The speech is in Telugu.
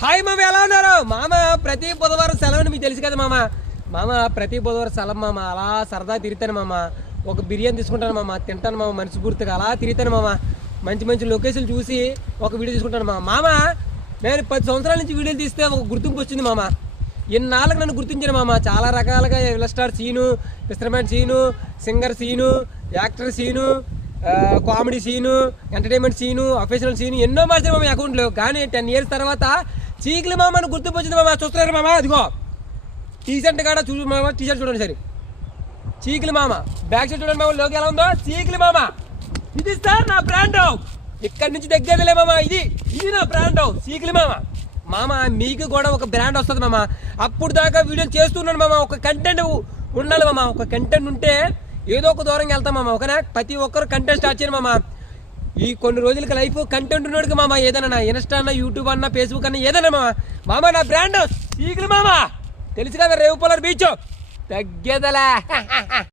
హాయ్ మామ, ఎలా ఉన్నారు మామ? ప్రతి బుధవారం సెలవు మీకు తెలుసు కదా మామ. ప్రతి బుధవారం సెలవు మామ. అలా సరదా తిరుగుతాను మామ. ఒక బిర్యానీ తీసుకుంటాను మామ, తింటాను మామ, మనస్ఫూర్తిగా అలా తిరుగుతాను మామ. మంచి మంచి లొకేషన్లు చూసి ఒక వీడియో తీసుకుంటాను మామ. నేను 10 సంవత్సరాల నుంచి వీడియోలు తీస్తే ఒక గుర్తింపు వచ్చింది మామ. ఎన్నాళ్ళకి నన్ను గుర్తించాను మామ. చాలా రకాలుగా స్టార్ సీను, పిస్టర్మ్యాన్ Seenu, singer Seenu, actor Seenu, comedy Seenu, entertainment Seenu, official Seenu ఎన్నో మార్చారు మామ అకౌంట్లో. కానీ 10 years తర్వాత చీకులు మామ అని గుర్తింపు వచ్చింది మామ. చూస్తున్నారు మామ, అదిగో టీషర్ట్ కాడ చూడు మామ. టీషర్ట్ చూడండి సరే, చీకులు మామ. బ్యాక్ సైడ్ చూడండి మామ, లోకి ఎలా ఉందో. చీకులు మామ, ఇది సార్ నా బ్రాండ్. ఇక్కడి నుంచి దగ్గరలే మామ. ఇది నా బ్రాండ్ చీకులు మామ. మీకు కూడా ఒక బ్రాండ్ వస్తుంది మామ. అప్పుడు దాకా వీడియోలు చేస్తున్నాను మామ. ఒక కంటెంట్ ఉండాలి మామ. ఒక కంటెంట్ ఉంటే ఏదో ఒక దూరంగా వెళ్తాం మామ. ఓకేనా? ప్రతి ఒక్కరు కంటెంట్ స్టార్ట్ చేయండి మామ. ఈ కొన్ని రోజులకి లైఫ్ కంటెంట్ ఉన్నాడుగా మామ. ఏదైనా ఇన్స్టా అన్న, యూట్యూబ్ అన్న, ఫేస్బుక్ అన్న, ఏదైనా మామ నా బ్రాండ్ చీకులు మామ. తెలుసు కదా, రేవుపాలెం బీచ్ తగ్గేదలే.